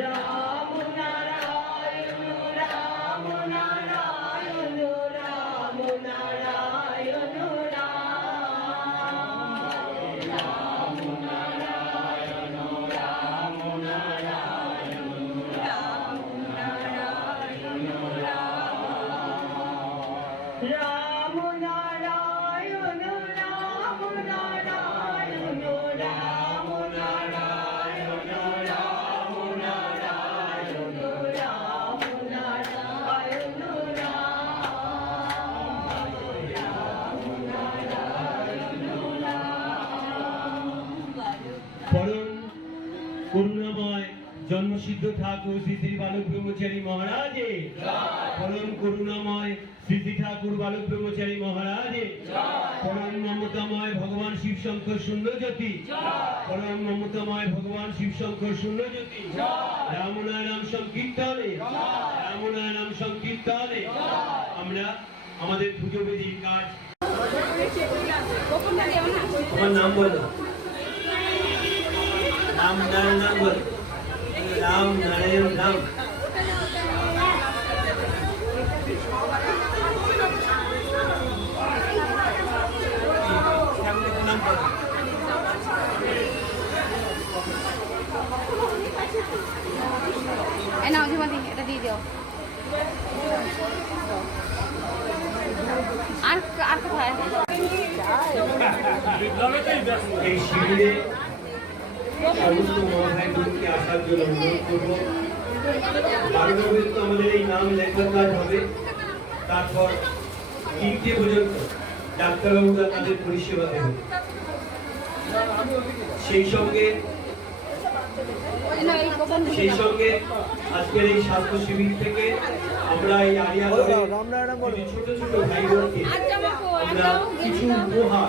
রাম নারায়ণ রাম নারায়ণ রাম নারায়ণ রাম নারায়ণ রাম নারায়ণ রাম নারায়ণ রাম নারায়ণ রাম নারায়ণ রাম নারায়ণ রাম নারায়ণ রাম নারায়ণ পরম করুণাময় জন্মসিদ্ধ ঠাকুর শ্রী শ্রী বালক ব্রহ্মচারী মহারাজে, পরম করুণাময় শ্রী শ্রী ঠাকুর বালক ব্রহ্মচারী মহারাজে, পরম মমতাময় ভগবান শিব শঙ্কর শূন্যজ্যোতি, পরম মমতাময় ভগবান শিব শঙ্কর শূন্যজ্যোতি, রাম সংকীর্তনে, রাম সংকীর্তনে আমরা আমাদের পুজো বিধির কাজ। আমার নাম বলো, রাম নারায়ণ বল, রাম নারায়ণ রাম। এটা দিয়ে দিও। আর আর কোথায় এই শিবিরে সমস্ত মহাভাইগুলোকে আসার জন্য অনুরোধ করবো। বারবার তো আমাদের এই নাম লেখার কাজ হবে, তারপর 3টে পর্যন্ত ডাক্তারবাবুরা তাদের পরিষেবা দেবে। সেই সঙ্গে আজকের এই স্বাস্থ্য শিবির থেকে আমরা এই আরিয়া ছোট ছোট ভাই বোনকে আমরা কিছু উপহার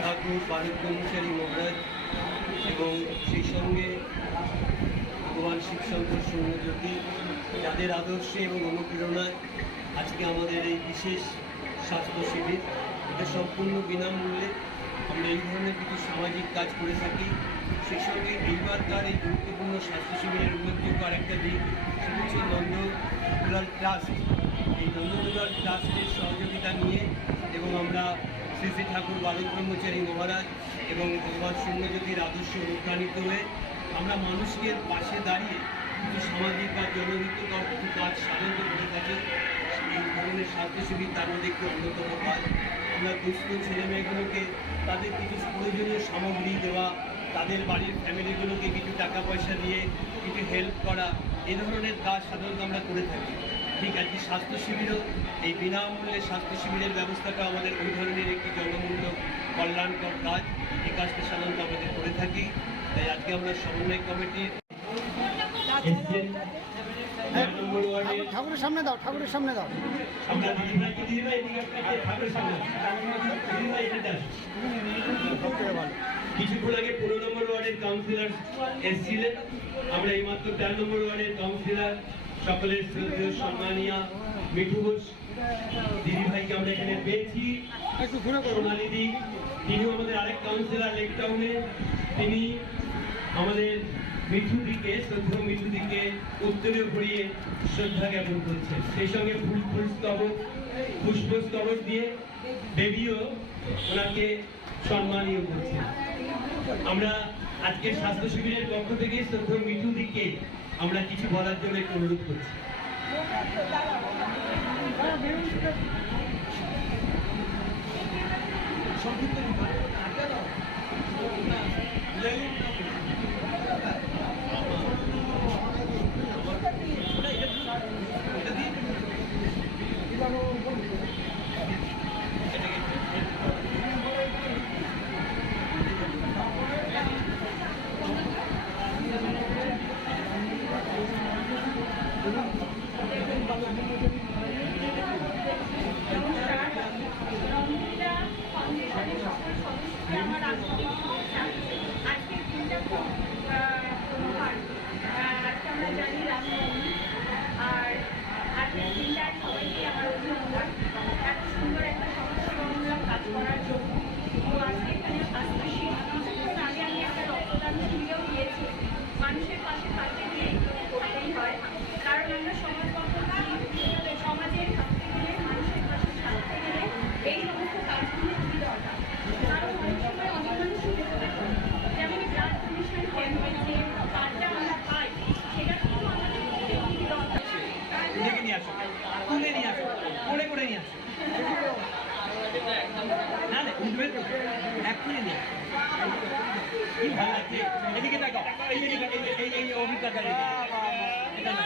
ঠাকুর বালক ব্রহ্মচারী মহারাজ এবং সেই সঙ্গে ভগবান শিব শঙ্কর শূন্যজ্যোতি, যাদের আদর্শে এবং অনুপ্রেরণায় আজকে আমাদের এই বিশেষ স্বাস্থ্য শিবির। এটা সম্পূর্ণ বিনামূল্যে আমরা এই ধরনের কিছু সামাজিক কাজ করে থাকি। সেই সঙ্গে এইবারকার এই গুরুত্বপূর্ণ স্বাস্থ্য শিবিরের উল্লেখযোগ্য আরেকটা দিক, সেটা হচ্ছে নন্দদুলাল ট্রাস্ট। এই নন্দদুলাল ট্রাস্টের সহযোগিতা নিয়ে এবং আমরা শ্রী শ্রী ঠাকুর বালক ব্রহ্মচারী মহারাজ এবং ভগবান শূন্যজ্যোতির আদর্শ অনুপ্রাণিত হয়ে আমরা মানুষকে পাশে দাঁড়িয়ে কিছু সামাজিক বা জনহিতকর কিছু কাজ সাধারণত করে থাকি। এই ধরনের স্বাস্থ্য শিবির তার মধ্যে একটি অন্যতম কাজ। আমরা দুস্থ ছেলেমেয়েগুলোকে তাদের কিছু প্রয়োজনীয় সামগ্রী দেওয়া, তাদের বাড়ির ফ্যামিলিগুলোকে কিছু টাকা পয়সা দিয়ে কিছু হেল্প করা, এ ধরনের কাজ সাধারণত আমরা করে থাকি। ঠিক আছে, স্বাস্থ্য শিবিরও এই বিনামূল্যে স্বাস্থ্য শিবিরের ব্যবস্থাটা আমাদের ওই ধরনের একটি জনমূলক কল্যাণকর কাজ। এই কাজটা সাধারণত আমাদের করে থাকি। তাই আজকে আমরা সমন্বয় কমিটির ঠাকুরের সামনে দাও, ঠাকুরের সামনে দাও। কিছুক্ষণ আগে 15 নম্বর ওয়ার্ডের কাউন্সিলর এসেছিলেন। আমরা এইমাত্র 13 নম্বর ওয়ার্ডের কাউন্সিলর সকলের শ্রদ্ধেয় সম্মানীয় মিঠু ঘোষ দিদিভাইকে আমরা এখানে পেয়েছি। সোনালী দি, তিনিও আমাদের আরেক কাউন্সিলর লেক টাউনে, তিনি আমাদের মিঠুদিকে, শ্রদ্ধেয় মিঠুদিকে উত্তরীয় ঘুরিয়ে শ্রদ্ধা জ্ঞাপন করছেন। সেই সঙ্গে পুষ্পস্তবক দিয়ে দেবীও ওনাকে সম্মানীয় করছেন। আমরা আজকের স্বাস্থ্য শিবিরের পক্ষ থেকে শ্রদ্ধেয় মিঠুদিকে আমরা কিছু বলার জন্য একটু অনুরোধ করছি। আজকের দিনটা করে নিয়ে আসো না না উঠবে তো এক্ষুনি নিয়ে কি ভালো লাগছে এদিকে দেখো এই অভিজ্ঞতা এটা না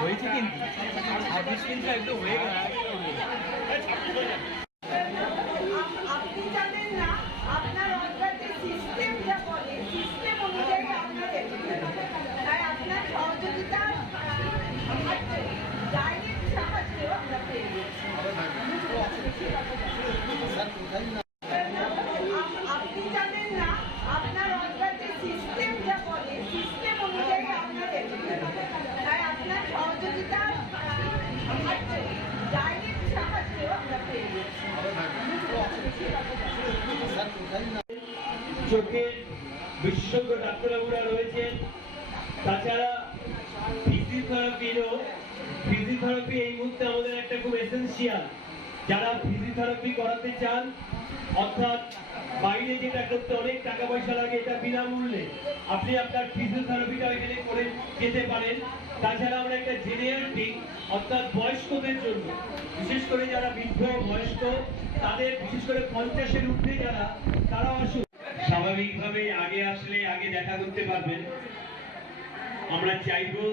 হয়েছে কিন্তু 26 কিন্তু একদম হয়ে গেছে আপনি জানেন না আপনার অর্গাতে সিস্টেম যা বলে সিস্টেম অনুযায়ী আপনার আর আপনার সহযোগিতা ডাইরেক্ট সাহায্যেও আমরা পেয়ে গেছি। আপনি জানেন না আপনার অর্গাতে সিস্টেম যা বলে সিস্টেম অনুযায়ী আপনার আর আপনার সহযোগিতা ডাইরেক্ট সাহায্যেও আমরা পেয়ে গেছি। চোখে বিশেষজ্ঞ ডাক্তারবাবুরা রয়েছেন তাছাড়া ফিজিওথেরাপি এই মুহূর্তে আমাদের একটা খুব এসেন্সিয়াল যারা ফিজিওথেরাপি করাতে চান অর্থাৎ বাইরে যেটা করতে অনেক টাকা পয়সা লাগে এটা বিনামূল্যে আপনি আপনার ফিজিওথেরাপিটা এখানে করে যেতে পারেন তাছাড়া আমরা একটা জেনিয়ারিটি অর্থাৎ বয়স্কদের জন্য বিশেষ করে যারা বৃদ্ধ বয়স্ক তাদের বিশেষ করে 50-এর ঊর্ধ্বে যারা তারা আসুন স্বাভাবিকভাবে আগে আসলে আগে দেখা করতে পারবেন আমরা চাইবো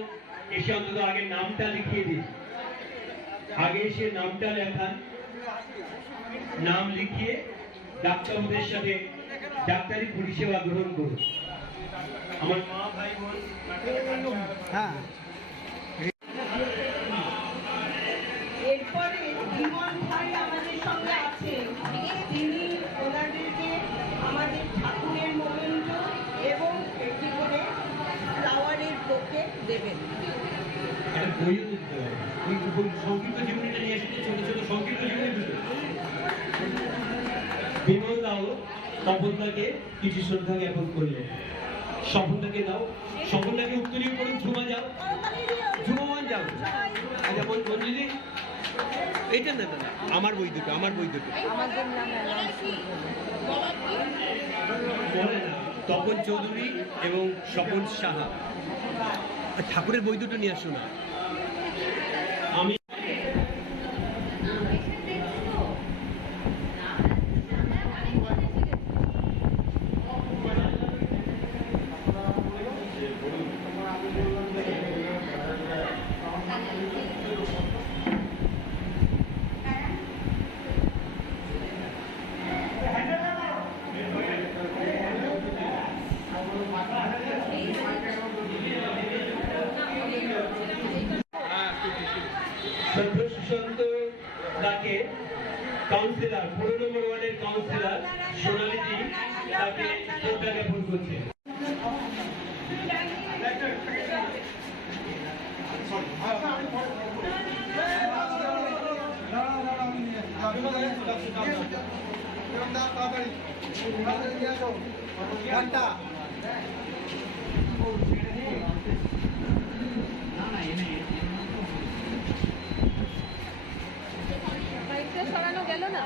এসে অন্তত আগে নামটা লিখিয়ে দিন আগে এসে নামটা লেখান নাম লিখিয়ে ডাক্তারদের সাথে ডাক্তারি পরিষেবা গ্রহণ করুন আমার মা ভাই বোন হ্যাঁ এরপরে বিমল ভাই আমাদের সঙ্গে আছেন তিনি ওনাদেরকে আমাদের ঠাকুরের মনোঞ্জ এবং একটি করে ফ্লাওয়ারের বোকে দেবেন। একটা বইও দিতে হবে ওই সংক্ষিপ্ত জীবনীটা নিয়ে এসেছে ছোট ছোট সংক্ষিপ্ত জীবনী দুটো বিমল দাও তপনদাকে কিছু শ্রদ্ধা জ্ঞাপন করলেন স্বপনদাকে দাও স্বপনদাকে উত্তরীয় করুন ঝুমা যাও ঝুমমান যাও আচ্ছা বললি এইটা না না আমার বই দুটো বলে না তপন চৌধুরী এবং স্বপন সাহা ঠাকুরের বই দুটো নিয়ে আসো না আমি সদ্য সুশান্ত দাকে কাউন্সিলর 15 নম্বর ওয়ার্ডের কাউন্সিলর সোনালিজি তাকে শ্রদ্ধা জ্ঞাপন করছে বাইকটা সরানো গেল না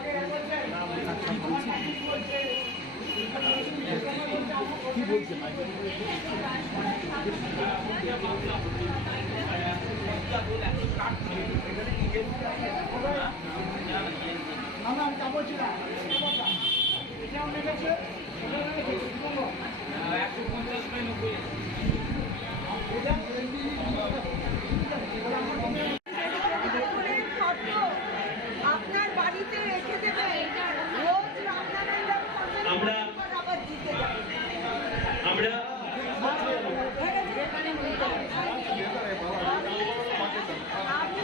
ঠাকুরের ফটো আপনার বাড়িতে রেখে দেবেন রোজ রান্নাবান্নার ফটো আমরা- আবার দিতে যাবেন। আমরা আমি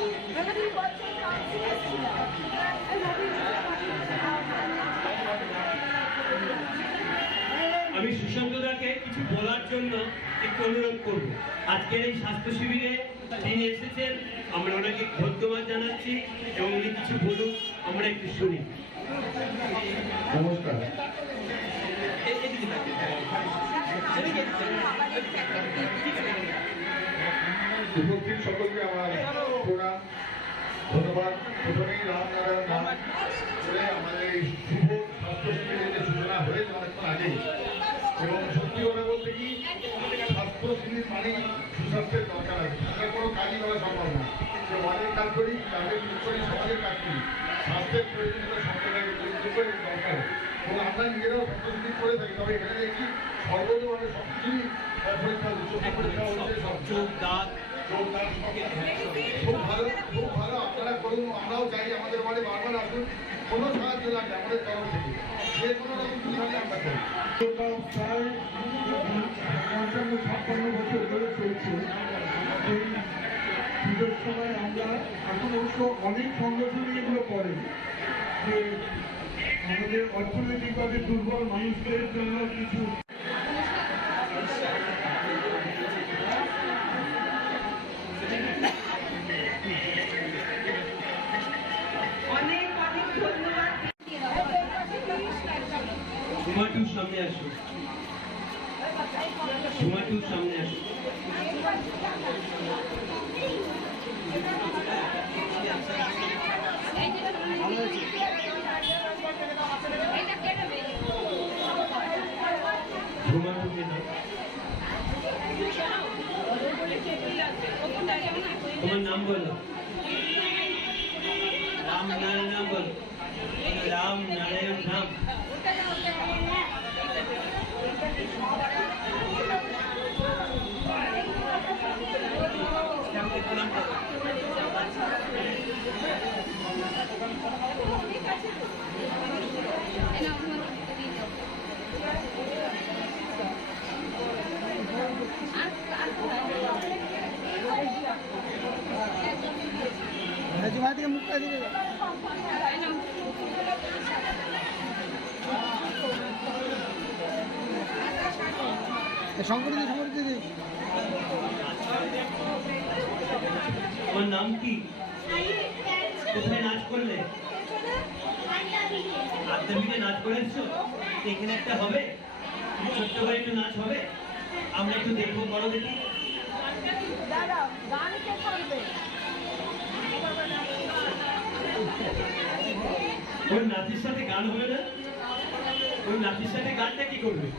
2 বছর কাউন্সিলর ছিলাম। আমি সুশান্ত দাকে কিছু বলার জন্য একটু অনুরোধ করব আজকের এই স্বাস্থ্য শিবিরে তিনি এসেছেন আমরা ওনাকে ধন্যবাদ জানাচ্ছি এবং উনি কিছু বলুন আমরা একটু শুনি নমস্কার উপস্থিত সকলকে আমার প্রণাম ধন্যবাদ প্রথমেই রামনারায়ণ নাম করে আমাদের এই শুভ স্বাস্থ্য শিবিরের যে সূচনা হয়েছে অনেকক্ষণ আগেই এবং কাজ করি, তাদের করি, সমাজের কাজ করি। স্বাস্থ্যের প্রয়োজনীয়তা সম্প্রদায়ের দরকার এবং আমরা নিজেরাও স্বাস্থ্যবিধি করে থাকি। তবে এখানে দেখি সর্বদভাবে সব কিছুই পরীক্ষা হচ্ছে, চোখের পরীক্ষা হচ্ছে, সব চোখ দাঁত খুব ভালো, খুব ভালো। আপনারা করুন, আমরাও চাই আমাদের বাড়ি বারবার আসুন, কোনো সাহায্য লাগবে আমাদের তরফ থেকে, যে কোনো রকম সুবিধা আমরা করি। প্রায় 55-56 বছর ধরে চলছে। এই পুজোর সময় আমরা এখন অবশ্য অনেক সংগঠনই এগুলো করে, যে আমাদের অর্থনৈতিকভাবে দুর্বল মানুষদের জন্য কিছু অনেক অনেক ধন্যবাদ। ঝুমাটুর সামনে আসো, ঝুমাটুর সামনে আসো। ঝুমাটুকে দাও। তোমার নাম বলো, রাম নারায়ণ নাম বলো, রাম নারায়ণ নাম। প্রণাম করো। এই নাও অভিমান, এটা দিয়ে দাও। আর কোথায়? থেকে মুখটা দিবে এই নাও। শঙ্কর দিদি তোমার নাম কি? কোথায় নাচ করলে? আড্ডাবিতে নাচ করেছো? এখানে একটা হবে, ছোট্ট করে একটু নাচ হবে, আমরা একটু দেখবো, বড় দেখি। ওর নাচের সাথে গান হবে না? ওর নাচের সাথে গানটা কি করবে?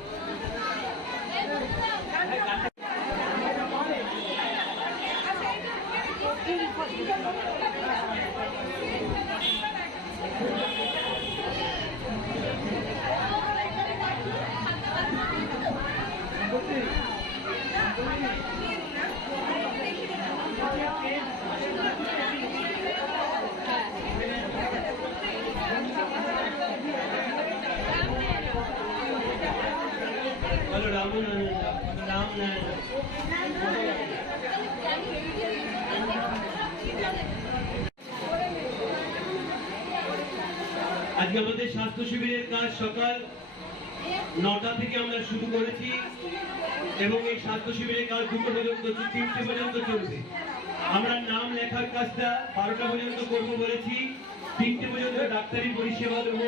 বলো রাম নারায়ণ, রাম নারায়ণ। আজকে আমাদের স্বাস্থ্য শিবিরের কাজ সকাল 9টা থেকে আমরা শুরু করেছি এবং এই স্বাস্থ্য শিবিরের কাজ 2টো পর্যন্ত, 3টে পর্যন্ত চলবে। আমরা নাম লেখার কাজটা 12টা পর্যন্ত করবো বলেছি, 3টে পর্যন্ত ডাক্তারি পরিষেবা দেবো।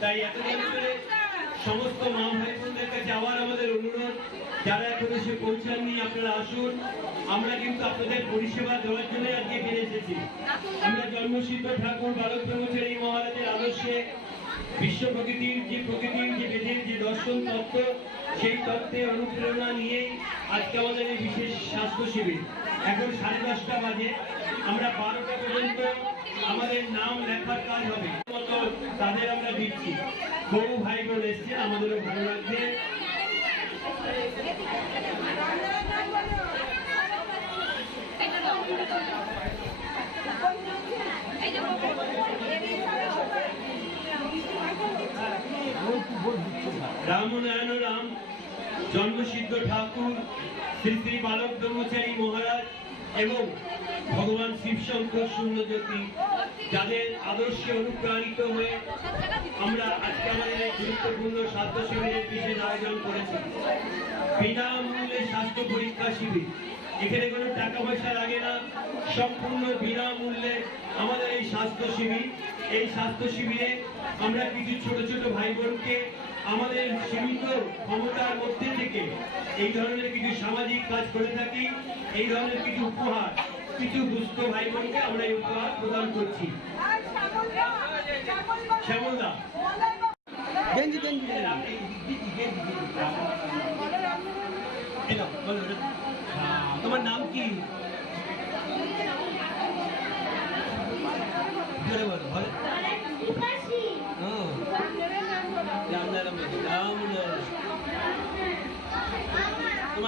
তাই এতদিন ধরে সমস্ত মা ভাই বোনদের কাছে আবার আমাদের অনুরোধ, যারা এখনো সে পৌঁছাননি আপনারা আসুন। আমরা কিন্তু আপনাদের পরিষেবা দেওয়ার জন্য আজকে ফিরে এসেছি। আমরা জন্মসিদ্ধ ঠাকুর বালক ব্রহ্মচারী মহারাজের আদর্শে বিশ্ব প্রকৃতির যে বেদের যে দর্শন তত্ত্ব, সেই তত্ত্বের অনুপ্রেরণা নিয়েই আজকে আমাদের এই বিশেষ স্বাস্থ্য শিবির। এখন 10:30 বাজে, আমরা 12টা পর্যন্ত আমাদের নাম লেখার কাজ হবে, তাদের আমরা দিচ্ছি। বহু ভাই বোন এসছে, আমাদেরও ভালো লাগছে। এটা দাও। এই যে রাম নারায়ণ রাম জন্মসিদ্ধ ঠাকুর শ্রী শ্রী বালক ব্রহ্মচারী মহারাজ এবং ভগবান শিবশঙ্কর শূন্যজ্যোতি, যাদের আদর্শে অনুপ্রাণিত হয়ে আমরা আজকে আমাদের এই গুরুত্বপূর্ণ স্বাস্থ্য শিবিরের বিশেষ আয়োজন করেছি। বিনামূল্যে স্বাস্থ্য পরীক্ষা শিবির, এখানে কোনো টাকা পয়সা লাগে না, সম্পূর্ণ বিনামূল্যে আমাদের এই স্বাস্থ্য শিবির। এই স্বাস্থ্য শিবিরে আমরা কিছু ছোট ছোট ভাই বোনকে আমাদের সীমিত ক্ষমতার মধ্যে থেকে এই ধরনের কিছু সামাজিক কাজ করে থাকি। এই ধরনের কিছু উপহার কিছু দুস্থ ভাই বোনকে আমরা এই উপহার প্রদান করছি। শ্যামলদা, গেঞ্জি গেঞ্জি তোমার নাম কি?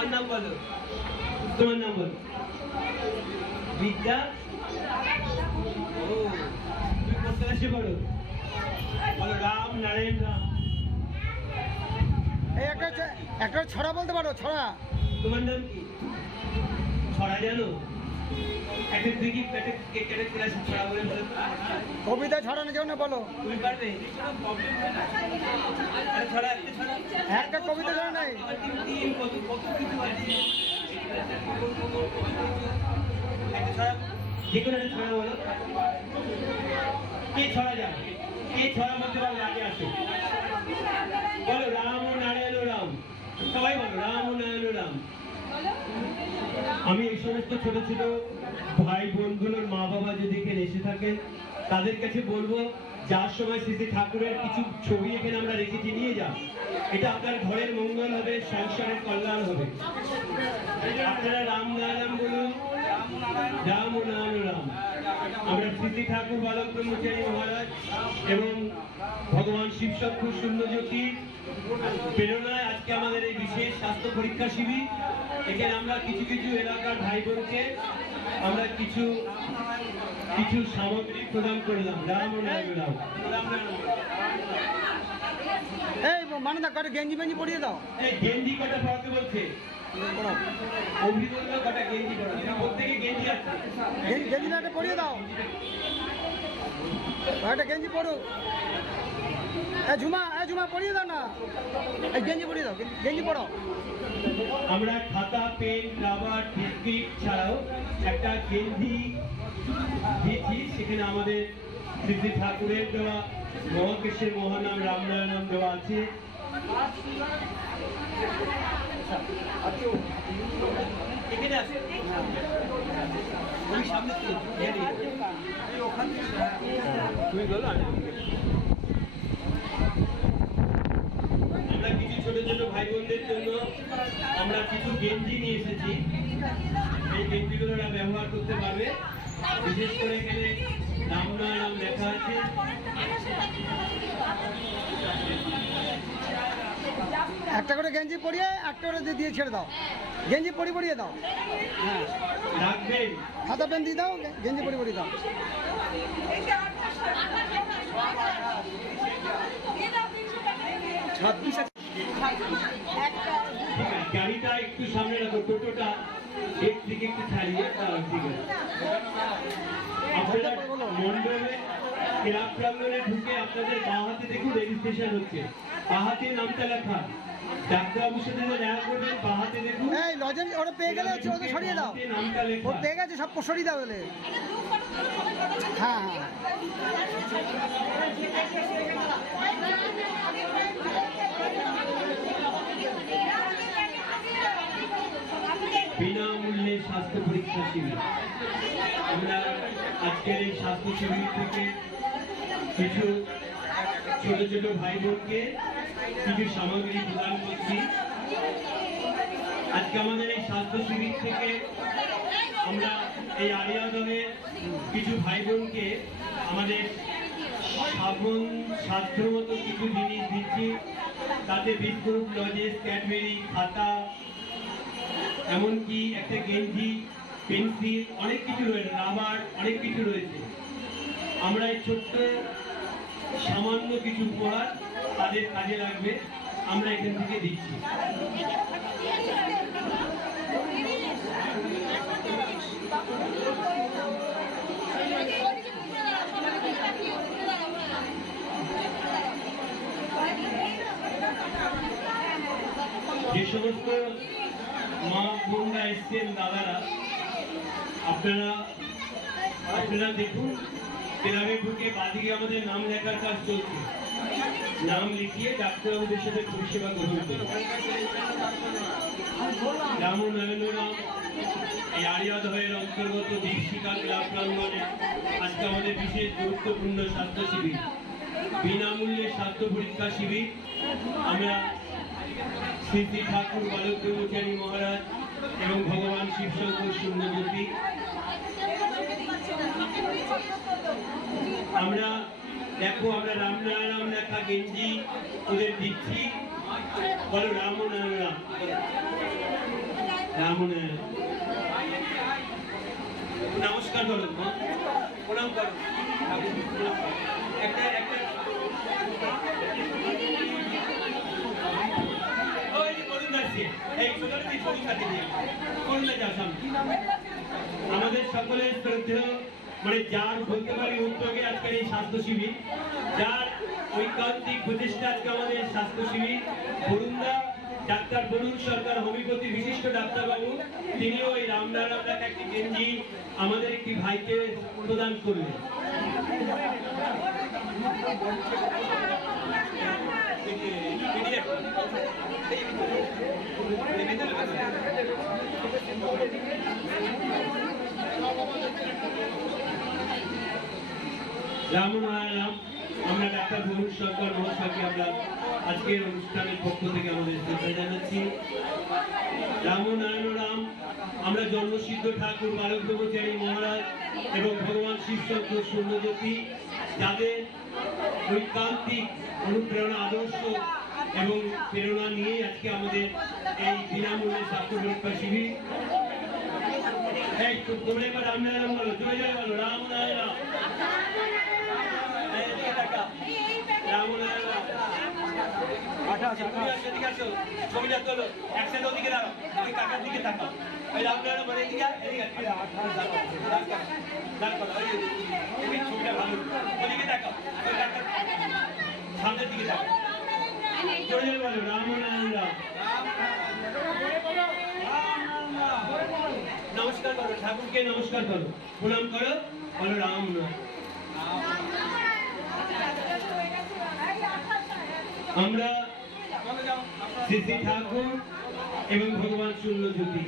তোমার নাম বলো। তোমার নাম বলো। বিদ্যা। ও, তুমি কোন ক্লাসে পড়ো? বলো রাম নারায়ণ রাম। এই একটা ছড়া বলতে পারো, ছড়া। তোমার নাম কি? ছড়া জানো? একটা দেখি একটা ক্লাসে ছড়া বলে বলো তো। কবিতা ছড়ানোর জন্য বলো। তুমি পারবে? আরে ছড়া, একটা ছড়া। একটা কবিতা জানো নাই? তিন কত কত কিছু আছে। একটা ছড়া, যে কোনো একটা ছড়া বলো। কে ছড়া জানো? কে ছড়া বলতে পারবে আগে আসো। বলো রাম ও নারায়ণ রাম। সবাই বলো রাম ও নারায়ণ রাম। আমি এই সমস্ত ছোট ছোট ভাই বোনগুলোর মা বাবা যদি এখানে এসে থাকেন, তাদের কাছে বলবো যার সময় শ্রী ঠাকুরের কিছু ছবি এখানে আমরা রেখেছি নিয়ে যান। এটা আপনার ঘরের মঙ্গল হবে, সংসারের কল্যাণ হবে। আপনারা রাম নারায়ণ বলুন, রাম ও নারায়ণ রাম। আমরা শ্রী ঠাকুর বালক ব্রহ্মচারী মহারাজ এবং ভগবান শিব শম্ভু শূন্যজ্যোতি প্রেরণায় আজকে আমাদের এই বিশেষ স্বাস্থ্য পরীক্ষা শিবির। এখানে আমরা কিছু কিছু এলাকার ভাই বোনকে আমরা কিছু কিছু সামগ্রী প্রদান করলাম। রাম ও নারায়ণ রাম। এই মানে না করে গেঞ্জি মেঞ্জি পরিয়ে দাও। এই গেঞ্জি কটা পড়াতে বলছে? অভিযোগ কটা গেঞ্জি পড়া? প্রত্যেকে গেঞ্জি আছে। গেঞ্জিটা একটা পরিয়ে দাও। একটা গেঞ্জি পরো। ঝুমা পরিয়ে দাও না। এই গেঞ্জি পরিয়ে দাও, গেঞ্জি পরো। আমরা খাতা, পেন, রাবার, বিস্কিট ছাড়াও একটা গেঞ্জি দিয়েছি। সেখানে আমাদের শ্রী শ্রী ঠাকুরের দেওয়া মহাকৃষ্ণের মহানাম রামনারায়ণ নাম দেওয়া আছে। এখানে আছে। ওই সামনে তো ওখান থেকে তুমি বলো। আমরা কিছু ছোট ছোট ভাই বোনদের জন্য আমরা কিছু গেঞ্জি নিয়ে এসেছি। এই গেঞ্জিগুলো ওরা ব্যবহার করতে পারবে। বিশেষ করে এখানে রামনারায়ণ লেখা আছে। একটা করে গেঞ্জি পরিয়ে একটা করে দিয়ে ছেড়ে দাও। গেঞ্জি পরিয়ে দাও। হ্যাঁ, রাখবেন। খাতা পেন দিয়ে দাও, গেঞ্জি পরিয়ে দাও। গাড়িটা একটু সামনে রাখো, টোটোটা এর থেকে একটু ছাড়িয়ে। ঠিক আছে, আপনারা মন্ডলে ক্লাব প্রাঙ্গণে ঢুকে আপনাদের বাঁ হাতে দেখুন রেজিস্ট্রেশন হচ্ছে। বাঁ হাতে নামটা লেখা। ডাক্তারবাবুর সাথে দেখা করবেন, বাঁ হাতে দেখুন। এই লজেন ওরা পেয়ে গেলে হচ্ছে, ওদের সরিয়ে দাও। নামটা ও লেখা। পেয়ে গেছে, সব সরিয়ে দাও বলে। হ্যাঁ হ্যাঁ, বিনামূল্যে স্বাস্থ্য পরীক্ষা শিবির। আমরা আজকের এই স্বাস্থ্য শিবির থেকে কিছু ছোট ছোট ভাই বোনকে কিছু সামগ্রী প্রদান করছি। আজকে আমাদের এই স্বাস্থ্য শিবির থেকে আমরা এই আরিয়াদমের কিছু ভাই বোনকে আমাদের সাবন স্বাস্থ্য মতো কিছু জিনিস দিচ্ছি। তাতে বিস্কুট, লজেস, ক্যাডবেরি, খাতা, এমনকি একটা গেঞ্জি, পেন্সিল, অনেক কিছু রয়েছে, রাবার, অনেক কিছু রয়েছে। আমরা এই ছোট্ট সামান্য কিছু উপহার তাদের কাজে লাগবে, আমরা এখান থেকে দিচ্ছি। যে সমস্ত মা বোনরা এসছেন, দাদারা, আপনারা দেখুন ক্লাবে ঢুকে বাদিকে আমাদের নাম লেখার কাজ চলছে। নাম লিখিয়ে ডাক্তারবাবুদের সাথে পরিষেবা গ্রহণ করুন। রাম ও নারায়ণ রাম এই আরিয়াদহের অন্তর্গত দীপশিখা ক্লাব প্রাঙ্গণে আজকে আমাদের বিশেষ গুরুত্বপূর্ণ স্বাস্থ্য শিবির, বিনামূল্যে স্বাস্থ্য পরীক্ষা শিবির। আমরা শ্রী শ্রী ঠাকুর বালক ব্রহ্মচারী মহারাজ এবং ভগবান শিব শম্ভু শূন্যজ্যোতি, আমরা দেখো আমরা রামনারায়ণ লেখা গেঞ্জি ওদের দিচ্ছি। বলো রাম ও নারায়ণ রাম। রামনারায়ণ। নমস্কার করো মা, প্রণাম করো। একটা একটা ওই যে করুন আসছে, এই ছোটটা দিয়ে ছবি কাটে দিয়ে করুন না যাও সামনে। আমাদের সকলের শ্রদ্ধেয় মানে যার বলতে পারি উদ্যোগে আজকের এই স্বাস্থ্য শিবির, যার ঐকান্তিক প্রচেষ্টা আজকে আমাদের স্বাস্থ্য শিবির, বরুণদা ডাক্তার বরুণ সরকার হোমিওপ্যাথি বিশিষ্ট ডাক্তারবাবু, তিনিও এই রামনারায়ণ একটি গেঞ্জি আমাদের একটি ভাইকে প্রদান করলেন। রামনারায়ণ, আমরা ডাক্তার বরুণ সরকার মহাশয়কে আমরা আজকের অনুষ্ঠানের পক্ষ থেকে আমাদের শ্রদ্ধা জানাচ্ছি। রামনারায়ণ রাম, আমরা জন্মসিদ্ধ ঠাকুর বালক ব্রহ্মচারী মহারাজ এবং ভগবান শিবচন্দ্র শূন্যজ্যোতি, যাদের ঐকান্তিক অনুপ্রেরণা আদর্শ এবং প্রেরণা নিয়ে আজকে আমাদের এই বিনামূল্যে স্বাস্থ্য পরীক্ষা শিবির। তোমরা এবার রামনারায়ণ বলো, জয় জয় বলো, রামনারায়ণ। ছবিটা তোলো, একসাথে ওদিকে দাঁড়াও, ওই কাকার দিকে তাকাও, ওই রামনারায়ণ বলে এদিকে ছবিটা ভালো, ওদিকে তাকাও, ওই কাকার সামনের দিকে তাকাও। জয় জয় বলো, রামনারায়ণ রাম। নমস্কার করো, ঠাকুরকে নমস্কার করো, প্রণাম করো, বলো রাম নারায়ণ। আমরা শ্রী শ্রী ঠাকুর এবং ভগবান শূন্যজ্যোতি,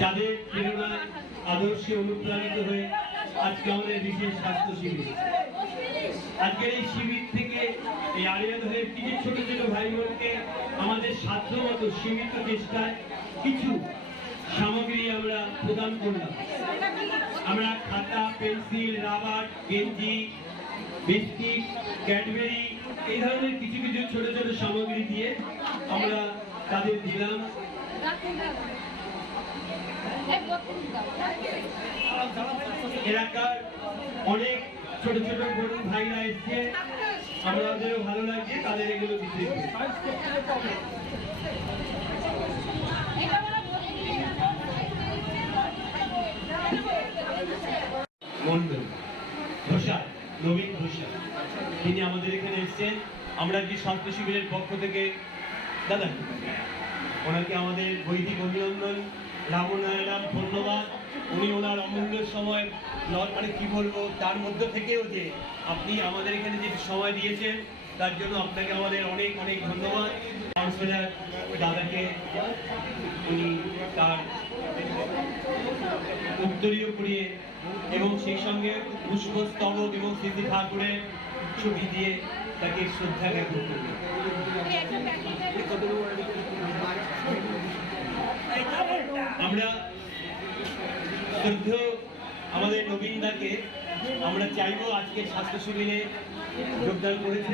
যাদের প্রেরণায় আদর্শে অনুপ্রাণিত হয়ে আজকে আমাদের বিশেষ স্বাস্থ্য শিবির। আজকের এই শিবির থেকে এই আড়িয়াদহের কিছু ছোট ছোট ভাই বোনকে আমাদের সাধ্য মতো সীমিত চেষ্টায় কিছু সামগ্রী আমরা প্রদান করলাম। আমরা খাতা, পেন্সিল, রাবার, গেঞ্জি, বিস্কিট, ক্যাডবেরি, এই ধরনের কিছু কিছু ছোট ছোট সামগ্রী দিয়ে আমরা তাদের দিলাম। এলাকার অনেক ছোট ছোট বড় ভাইরা এসছে, আমাদেরও ভালো লাগছে তাদের এগুলো দিতে। মন্ডল ঘোষাল, নবীন ঘোষাল, তিনি আমাদের এখানে এসেছেন। আমরা যে স্বাস্থ্য শিবিরের পক্ষ থেকে দাদা ওনাকে আমাদের বৈদিক অভিনন্দন, রামনারায়ণ ধন্যবাদ। উনি ওনার অমূল্য সময় মানে কি বলবো, তার মধ্যে থেকেও যে আপনি আমাদের এখানে যে সময় দিয়েছেন তার জন্য আপনাকে আমাদের অনেক অনেক ধন্যবাদ। কাউন্সিলর দাদাকে উনি তার উত্তরীয় করিয়ে এবং সেই সঙ্গে পুষ্পস্তবক এবং স্মৃতি ঠাকুরের ছবি দিয়ে তাকে শ্রদ্ধা জ্ঞাপন করলেন। আমরা শ্রদ্ধেয় আমাদের নবীনদাকে আমরা চাইবো আজকে স্বাস্থ্য শিবিরে যোগদান করেছে